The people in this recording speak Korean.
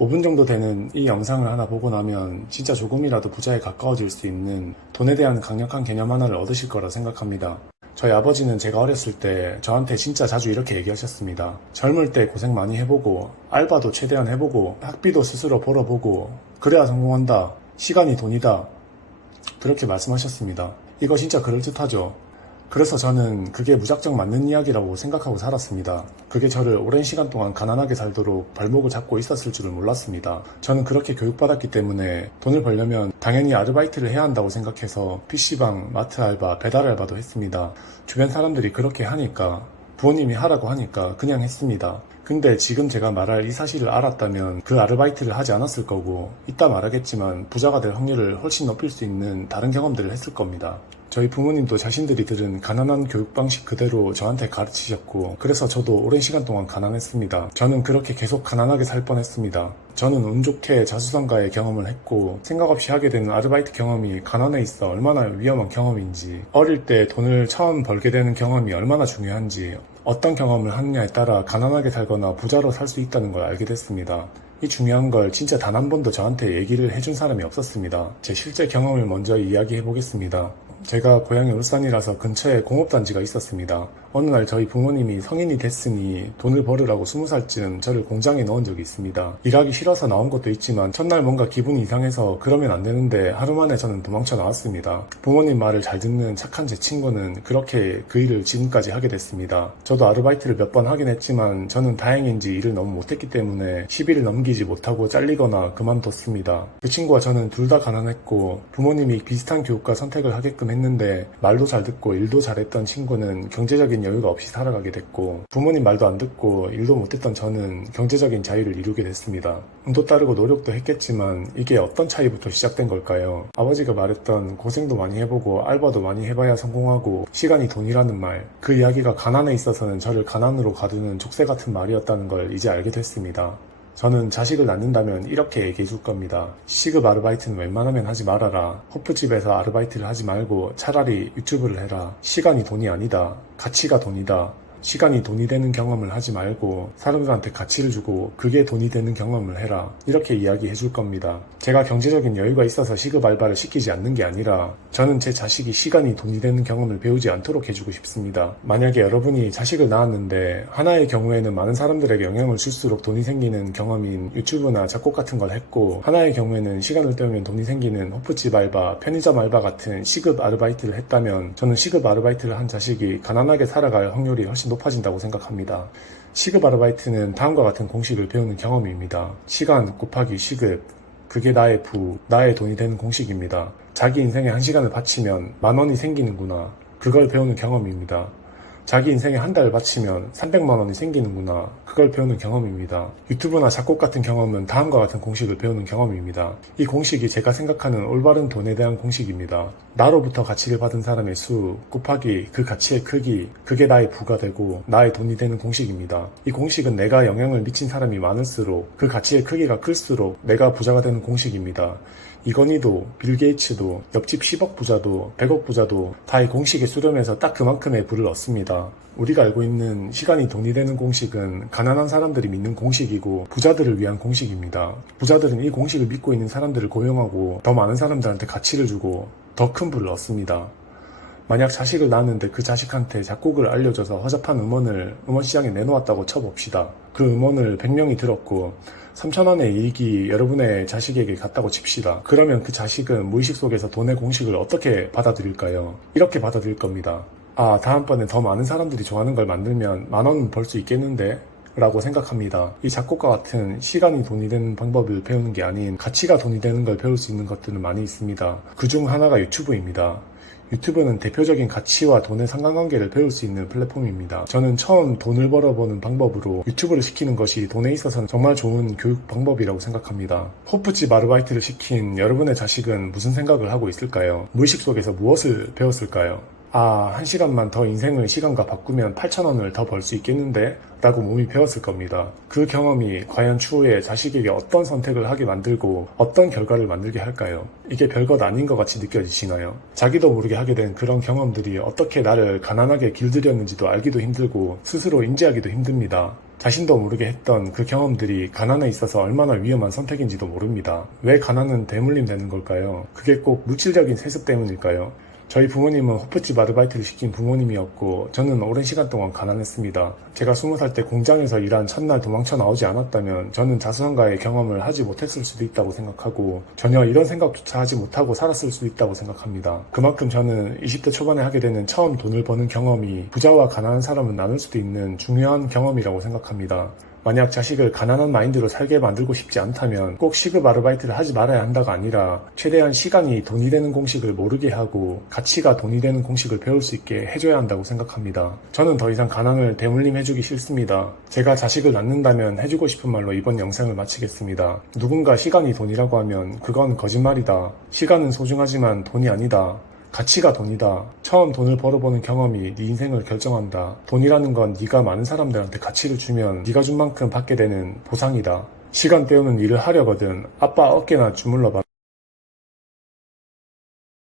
5분 정도 되는 이 영상을 하나 보고 나면 진짜 조금이라도 부자에 가까워질 수 있는 돈에 대한 강력한 개념 하나를 얻으실 거라 생각합니다. 저희 아버지는 제가 어렸을 때 저한테 진짜 자주 이렇게 얘기하셨습니다. 젊을 때 고생 많이 해보고 알바도 최대한 해보고 학비도 스스로 벌어보고 그래야 성공한다. 시간이 돈이다. 그렇게 말씀하셨습니다. 이거 진짜 그럴듯하죠. 그래서 저는 그게 무작정 맞는 이야기라고 생각하고 살았습니다. 그게 저를 오랜 시간 동안 가난하게 살도록 발목을 잡고 있었을 줄은 몰랐습니다. 저는 그렇게 교육받았기 때문에 돈을 벌려면 당연히 아르바이트를 해야 한다고 생각해서 PC방, 마트 알바, 배달 알바도 했습니다. 주변 사람들이 그렇게 하니까, 부모님이 하라고 하니까 그냥 했습니다. 근데 지금 제가 말할 이 사실을 알았다면 그 아르바이트를 하지 않았을 거고, 이따 말하겠지만 부자가 될 확률을 훨씬 높일 수 있는 다른 경험들을 했을 겁니다. 저희 부모님도 자신들이 들은 가난한 교육 방식 그대로 저한테 가르치셨고, 그래서 저도 오랜 시간 동안 가난했습니다. 저는 그렇게 계속 가난하게 살 뻔했습니다. 저는 운 좋게 자수성가의 경험을 했고, 생각 없이 하게 되는 아르바이트 경험이 가난에 있어 얼마나 위험한 경험인지, 어릴 때 돈을 처음 벌게 되는 경험이 얼마나 중요한지, 어떤 경험을 하느냐에 따라 가난하게 살거나 부자로 살 수 있다는 걸 알게 됐습니다. 이 중요한 걸 진짜 단 한 번도 저한테 얘기를 해준 사람이 없었습니다. 제 실제 경험을 먼저 이야기해 보겠습니다. 제가 고향이 울산이라서 근처에 공업단지가 있었습니다. 어느 날 저희 부모님이 성인이 됐으니 돈을 벌으라고 20살쯤 저를 공장에 넣은 적이 있습니다. 일하기 싫어서 나온 것도 있지만 첫날 뭔가 기분이 이상해서 그러면 안 되는데 하루 만에 저는 도망쳐 나왔습니다. 부모님 말을 잘 듣는 착한 제 친구는 그렇게 그 일을 지금까지 하게 됐습니다. 저도 아르바이트를 몇 번 하긴 했지만 저는 다행인지 일을 너무 못했기 때문에 10일을 넘기지 못하고 잘리거나 그만뒀습니다. 그 친구와 저는 둘 다 가난했고 부모님이 비슷한 교육과 선택을 하게끔 했는데 말도 잘 듣고 일도 잘했던 친구는 경제적인 여유가 없이 살아가게 됐고, 부모님 말도 안 듣고 일도 못했던 저는 경제적인 자유를 이루게 됐습니다. 운도 따르고 노력도 했겠지만 이게 어떤 차이부터 시작된 걸까요? 아버지가 말했던 고생도 많이 해보고 알바도 많이 해봐야 성공하고 시간이 돈이라는 말, 그 이야기가 가난에 있어서는 저를 가난으로 가두는 족쇄 같은 말이었다는 걸 이제 알게 됐습니다. 저는 자식을 낳는다면 이렇게 얘기해 줄 겁니다. 시급 아르바이트는 웬만하면 하지 말아라. 호프집에서 아르바이트를 하지 말고 차라리 유튜브를 해라. 시간이 돈이 아니다. 가치가 돈이다. 시간이 돈이 되는 경험을 하지 말고 사람들한테 가치를 주고 그게 돈이 되는 경험을 해라. 이렇게 이야기해 줄 겁니다. 제가 경제적인 여유가 있어서 시급 알바를 시키지 않는 게 아니라 저는 제 자식이 시간이 돈이 되는 경험을 배우지 않도록 해주고 싶습니다. 만약에 여러분이 자식을 낳았는데 하나의 경우에는 많은 사람들에게 영향을 줄수록 돈이 생기는 경험인 유튜브나 작곡 같은 걸 했고, 하나의 경우에는 시간을 때우면 돈이 생기는 호프집 알바, 편의점 알바 같은 시급 아르바이트를 했다면 저는 시급 아르바이트를 한 자식이 가난하게 살아갈 확률이 훨씬 높아진다고 생각합니다. 시급 아르바이트는 다음과 같은 공식을 배우는 경험입니다. 시간 곱하기 시급, 그게 나의 부, 나의 돈이 되는 공식입니다. 자기 인생에 1시간을 바치면 10,000원이 생기는구나. 그걸 배우는 경험입니다. 자기 인생에 한 달을 바치면 300만 원이 생기는구나. 그걸 배우는 경험입니다. 유튜브나 작곡 같은 경험은 다음과 같은 공식을 배우는 경험입니다. 이 공식이 제가 생각하는 올바른 돈에 대한 공식입니다. 나로부터 가치를 받은 사람의 수 곱하기 그 가치의 크기, 그게 나의 부가 되고 나의 돈이 되는 공식입니다. 이 공식은 내가 영향을 미친 사람이 많을수록 그 가치의 크기가 클수록 내가 부자가 되는 공식입니다. 이건희도, 빌 게이츠도, 옆집 10억 부자도, 100억 부자도 다 이 공식에 수렴해서 딱 그만큼의 부를 얻습니다. 우리가 알고 있는 시간이 돈이 되는 공식은 가난한 사람들이 믿는 공식이고 부자들을 위한 공식입니다. 부자들은 이 공식을 믿고 있는 사람들을 고용하고 더 많은 사람들한테 가치를 주고 더 큰 부를 얻습니다. 만약 자식을 낳았는데 그 자식한테 작곡을 알려줘서 허접한 음원을 음원 시장에 내놓았다고 쳐봅시다. 그 음원을 100명이 들었고 3,000원의 이익이 여러분의 자식에게 갔다고 칩시다. 그러면 그 자식은 무의식 속에서 돈의 공식을 어떻게 받아들일까요? 이렇게 받아들일 겁니다. 아, 다음번에 더 많은 사람들이 좋아하는 걸 만들면 10,000원 벌 수 있겠는데? 라고 생각합니다. 이 작곡과 같은 시간이 돈이 되는 방법을 배우는 게 아닌 가치가 돈이 되는 걸 배울 수 있는 것들은 많이 있습니다. 그중 하나가 유튜브입니다. 유튜브는 대표적인 가치와 돈의 상관관계를 배울 수 있는 플랫폼입니다. 저는 처음 돈을 벌어보는 방법으로 유튜브를 시키는 것이 돈에 있어서는 정말 좋은 교육 방법이라고 생각합니다. 호프집 아르바이트를 시킨 여러분의 자식은 무슨 생각을 하고 있을까요? 무의식 속에서 무엇을 배웠을까요? 아, 1시간만 더 인생을 시간과 바꾸면 8,000원을 더 벌 수 있겠는데? 라고 몸이 배웠을 겁니다. 그 경험이 과연 추후에 자식에게 어떤 선택을 하게 만들고 어떤 결과를 만들게 할까요? 이게 별것 아닌 것 같이 느껴지시나요? 자기도 모르게 하게 된 그런 경험들이 어떻게 나를 가난하게 길들였는지도 알기도 힘들고 스스로 인지하기도 힘듭니다. 자신도 모르게 했던 그 경험들이 가난에 있어서 얼마나 위험한 선택인지도 모릅니다. 왜 가난은 대물림 되는 걸까요? 그게 꼭 물질적인 세습 때문일까요? 저희 부모님은 호프집 아르바이트를 시킨 부모님이었고 저는 오랜 시간 동안 가난했습니다. 제가 20살 때 공장에서 일한 첫날 도망쳐 나오지 않았다면 저는 자수성가의 경험을 하지 못했을 수도 있다고 생각하고 전혀 이런 생각조차 하지 못하고 살았을 수도 있다고 생각합니다. 그만큼 저는 20대 초반에 하게 되는 처음 돈을 버는 경험이 부자와 가난한 사람은 나눌 수도 있는 중요한 경험이라고 생각합니다. 만약 자식을 가난한 마인드로 살게 만들고 싶지 않다면 꼭 시급 아르바이트를 하지 말아야 한다가 아니라 최대한 시간이 돈이 되는 공식을 모르게 하고 가치가 돈이 되는 공식을 배울 수 있게 해줘야 한다고 생각합니다. 저는 더 이상 가난을 대물림해주기 싫습니다. 제가 자식을 낳는다면 해주고 싶은 말로 이번 영상을 마치겠습니다. 누군가 시간이 돈이라고 하면 그건 거짓말이다. 시간은 소중하지만 돈이 아니다. 가치가 돈이다. 처음 돈을 벌어보는 경험이 네 인생을 결정한다. 돈이라는 건 네가 많은 사람들한테 가치를 주면 네가 준 만큼 받게 되는 보상이다. 시간 때우는 일을 하려거든 아빠 어깨나 주물러봐.